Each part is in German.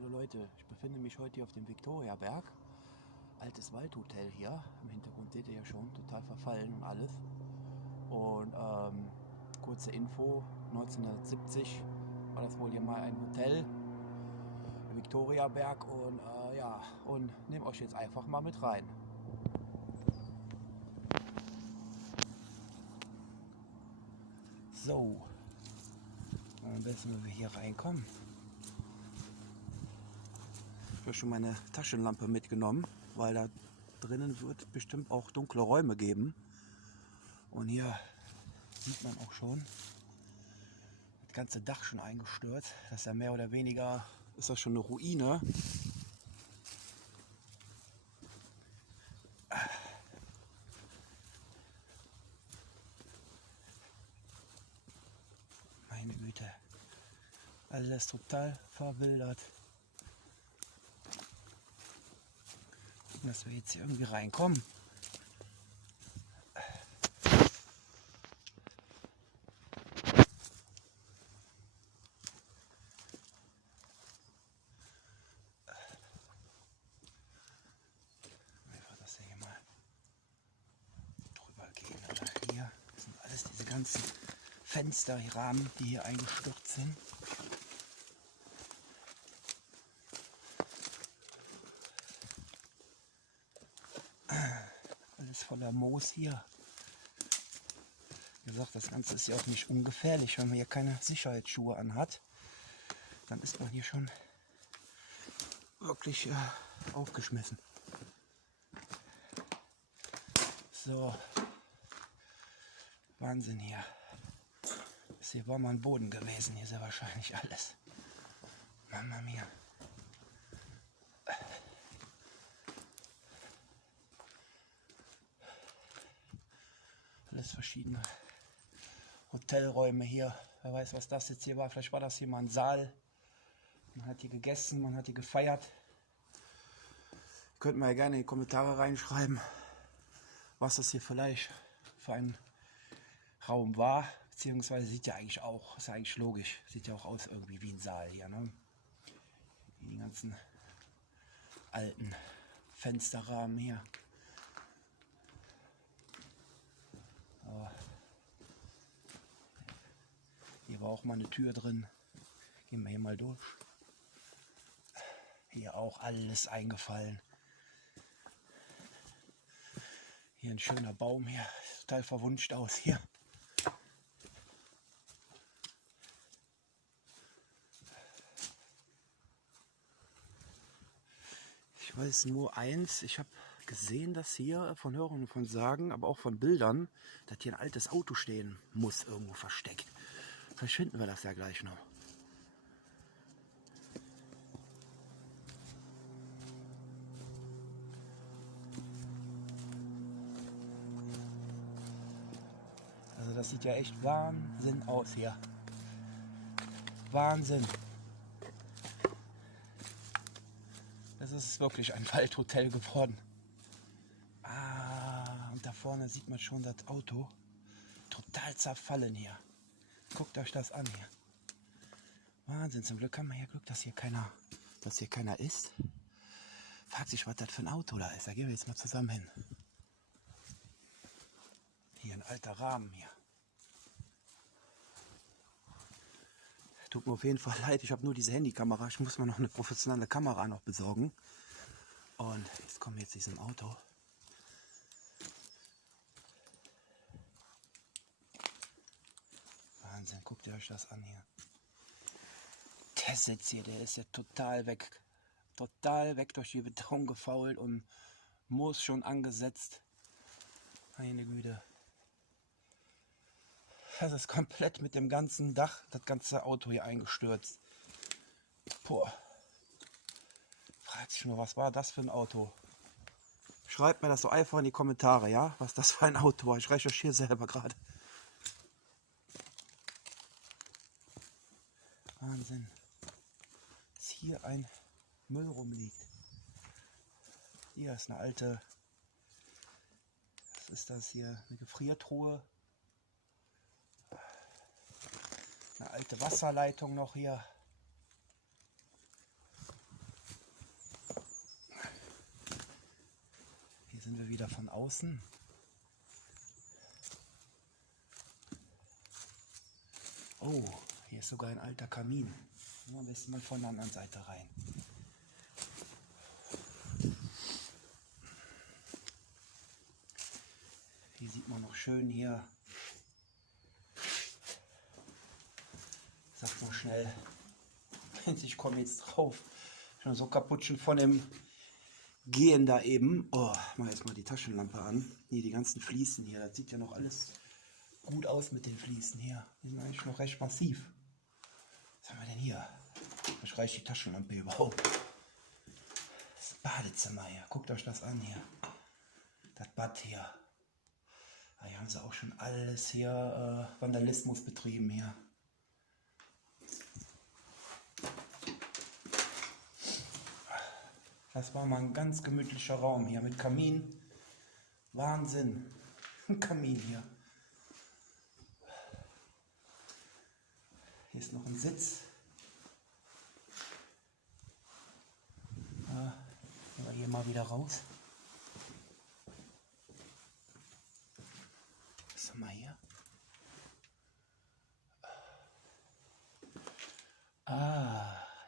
Hallo Leute, ich befinde mich heute hier auf dem Viktoriaberg. Altes Waldhotel hier. Im Hintergrund seht ihr ja schon, total verfallen und alles. Und kurze Info, 1970 war das wohl hier mal ein Hotel, der Viktoriaberg. Und ja, und nehmt euch jetzt einfach mal mit rein. So, am besten, wenn wir hier reinkommen. Ich habe schon meine Taschenlampe mitgenommen, weil da drinnen wird bestimmt auch dunkle Räume geben. Und hier sieht man auch schon das ganze Dach schon eingestürzt. Das ist ja mehr oder weniger, ist das schon eine Ruine. Meine Güte, alles total verwildert. Gucken, dass wir jetzt hier irgendwie reinkommen. Einfach, dass wir hier mal drüber gehen. Also hier sind alles diese ganzen Fensterrahmen, die hier eingestürzt sind. Alles voller Moos hier. Wie gesagt, das Ganze ist ja auch nicht ungefährlich, wenn man hier keine Sicherheitsschuhe anhat. Dann ist man hier schon wirklich aufgeschmissen. So, Wahnsinn hier. Ist hier warm am Boden gewesen, hier ist ja wahrscheinlich alles. Mama mia. Alles verschiedene Hotelräume hier. Wer weiß, was das jetzt hier war. Vielleicht war das hier mal ein Saal. Man hat hier gegessen, man hat hier gefeiert. Könnt mal gerne in die Kommentare reinschreiben, was das hier vielleicht für ein Raum war. Beziehungsweise sieht ja eigentlich auch, ist ja eigentlich logisch, sieht ja auch aus irgendwie wie ein Saal hier. Ne? Die ganzen alten Fensterrahmen hier. Aber hier war auch mal eine Tür drin. Gehen wir hier mal durch. Hier auch alles eingefallen. Hier ein schöner Baum hier. Sieht total verwunscht aus hier. Ich weiß nur eins, ich habe gesehen, dass hier von Hörern und von Sagen, aber auch von Bildern, dass hier ein altes Auto stehen muss, irgendwo versteckt. Vielleicht finden wir das ja gleich noch. Also das sieht ja echt Wahnsinn aus hier. Wahnsinn. Das ist wirklich ein Waldhotel geworden. Ah, und da vorne sieht man schon das Auto. Total zerfallen hier. Guckt euch das an hier. Wahnsinn, zum Glück haben wir hier Glück, dass hier keiner ist. Fragt sich, was das für ein Auto da ist. Da gehen wir jetzt mal zusammen hin. Hier ein alter Rahmen hier. Tut mir auf jeden Fall leid, ich habe nur diese Handykamera. Ich muss mir noch eine professionelle Kamera noch besorgen. Und jetzt kommen wir jetzt zu diesem Auto. Wahnsinn, guckt ihr euch das an hier. Der Sitz hier, der ist ja total weg. Total weg durch die Beton gefault und Moos schon angesetzt. Meine Güte. Das ist komplett mit dem ganzen Dach, das ganze Auto hier eingestürzt. Boah. Fragt sich nur, was war das für ein Auto? Schreibt mir das so einfach in die Kommentare, ja? Was das für ein Auto war. Ich recherchiere selber gerade. Wahnsinn. Dass hier ein Müll rumliegt. Hier ist eine alte, was ist das hier? Eine Gefriertruhe. Eine alte Wasserleitung noch hier. sind wir wieder von außen. Oh, hier ist sogar ein alter Kamin. Am besten mal von der anderen Seite rein. Hier sieht man noch schön hier. Ich sag so schnell, ich komme jetzt drauf. Schon so kaputt schon von dem Gehen da eben. Oh, mach jetzt mal die Taschenlampe an. Hier die ganzen Fliesen hier. Das sieht ja noch alles gut aus mit den Fliesen hier. Die sind eigentlich noch recht massiv. Was haben wir denn hier? Was reicht die Taschenlampe überhaupt? Das Badezimmer hier. Guckt euch das an hier. Das Bad hier. Da hier haben sie auch schon alles hier Vandalismus betrieben hier. Das war mal ein ganz gemütlicher Raum hier mit Kamin. Wahnsinn. Ein Kamin hier. Hier ist noch ein Sitz. Gehen wir hier mal wieder raus. Was haben wir hier?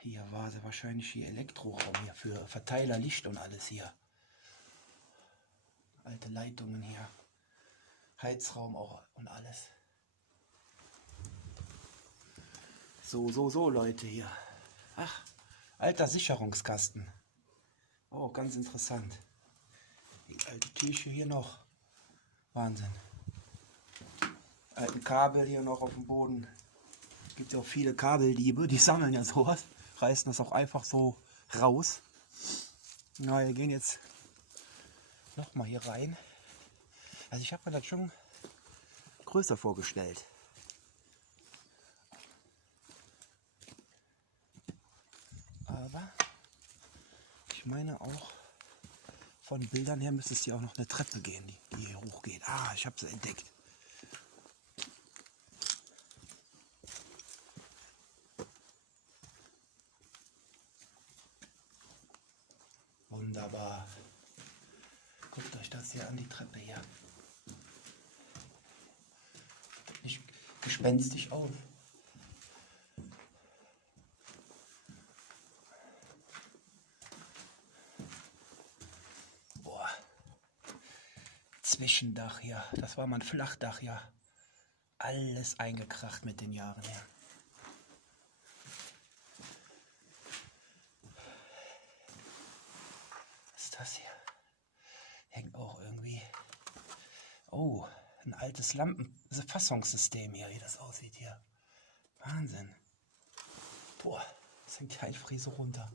Hier war sie wahrscheinlich hier Elektroraum hier für Verteiler, Licht und alles hier. Alte Leitungen hier. Heizraum auch und alles. So, Leute hier. Ach, alter Sicherungskasten. Oh, ganz interessant. Die alte Kirche hier noch. Wahnsinn. Alten Kabel hier noch auf dem Boden. Es gibt ja auch viele Kabeldiebe, die sammeln ja sowas. Reißen das auch einfach so raus. Na, wir gehen jetzt nochmal hier rein. Also ich habe mir das schon größer vorgestellt. Aber ich meine auch, von Bildern her müsste es hier auch noch eine Treppe gehen, die hier hochgeht. Ah, ich habe sie entdeckt. Wunderbar. Guckt euch das hier an, die Treppe hier. Nicht gespenstisch auf. Boah. Zwischendach hier. Das war mal ein Flachdach hier. Alles eingekracht mit den Jahren her. Was ist das hier? Hängt auch irgendwie. Oh, ein altes Lampenfassungssystem hier, wie das aussieht hier. Wahnsinn. Boah, das hängt ja einfach hier so runter.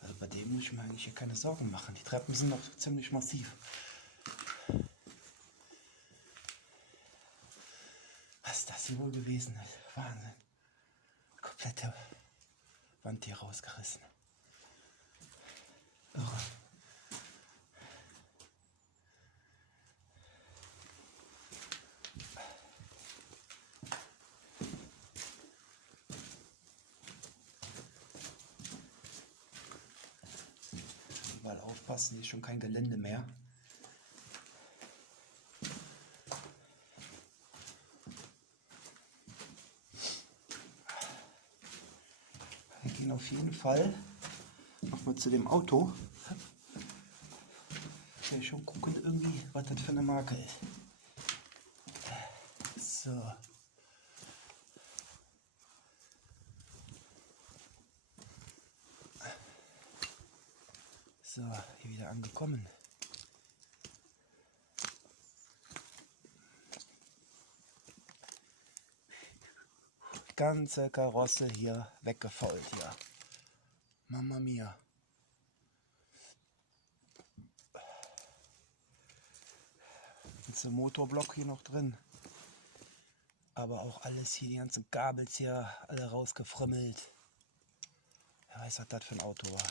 Also bei dem muss ich mir eigentlich hier keine Sorgen machen. Die Treppen sind noch ziemlich massiv. Was das hier wohl gewesen ist. Wahnsinn. Komplette Wand hier rausgerissen. Irre. Überall aufpassen, hier ist schon kein Gelände mehr. Wir gehen auf jeden Fall nochmal zu dem Auto. Ich will schon gucken, irgendwie, was das für eine Marke ist. So. So, hier wieder angekommen. Ganze Karosse hier weggefault hier. Mamma mia. Jetzt der Motorblock hier noch drin. Aber auch alles hier, die ganzen Gabels hier, alle rausgefrimmelt. Wer weiß, was das für ein Auto war.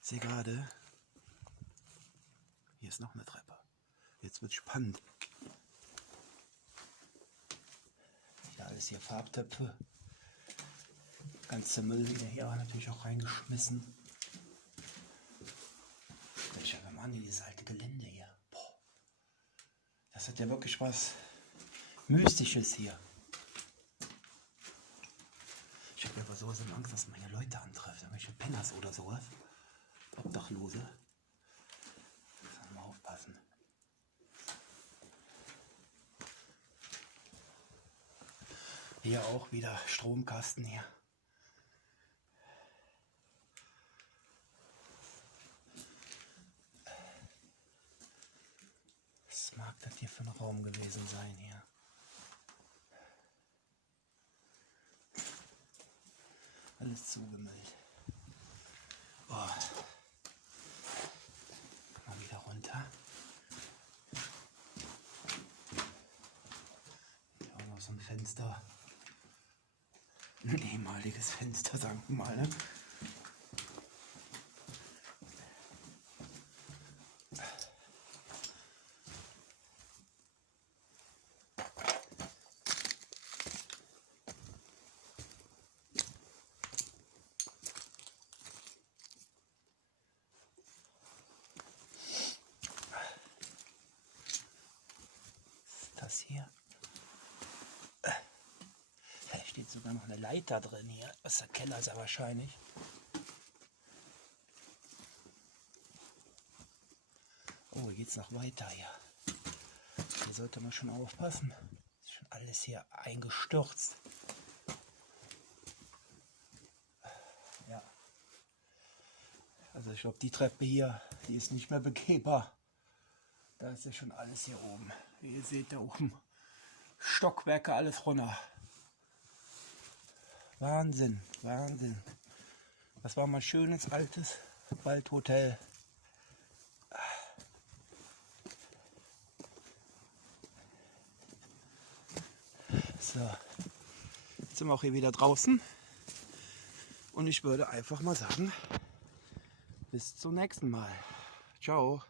Ich sehe gerade, hier ist noch eine Treppe. Jetzt wird spannend. Alles hier Farbtöpfe. Ganze Müll wieder hier natürlich auch reingeschmissen. Ich habe mal an dieses alte Gelände hier. Boah. Das hat ja wirklich was Mystisches hier. Ich habe ja aber sowas in Angst, dass meine Leute antreffen, irgendwelche Penners oder sowas. Obdachlose. Muss mal aufpassen. Hier auch wieder Stromkasten hier. Was mag das hier für ein Raum gewesen sein hier? Alles zugemüllt. Oh. Mal wieder runter. Hier auch noch so ein Fenster. Ein ehemaliges Fenster, sagen wir mal, ne? Das hier. Da steht sogar noch eine Leiter drin hier. Aus der Keller ist er wahrscheinlich. Oh, hier geht's noch weiter hier. Hier sollte man schon aufpassen. Ist schon alles hier eingestürzt. Ja. Also ich glaube, die Treppe hier, die ist nicht mehr begehbar. Da ist ja schon alles hier oben. Wie ihr seht, da oben Stockwerke, alles runter. Wahnsinn, Wahnsinn. Das war mal ein schönes, altes Waldhotel. So, jetzt sind wir auch hier wieder draußen. Und ich würde einfach mal sagen, bis zum nächsten Mal. Ciao.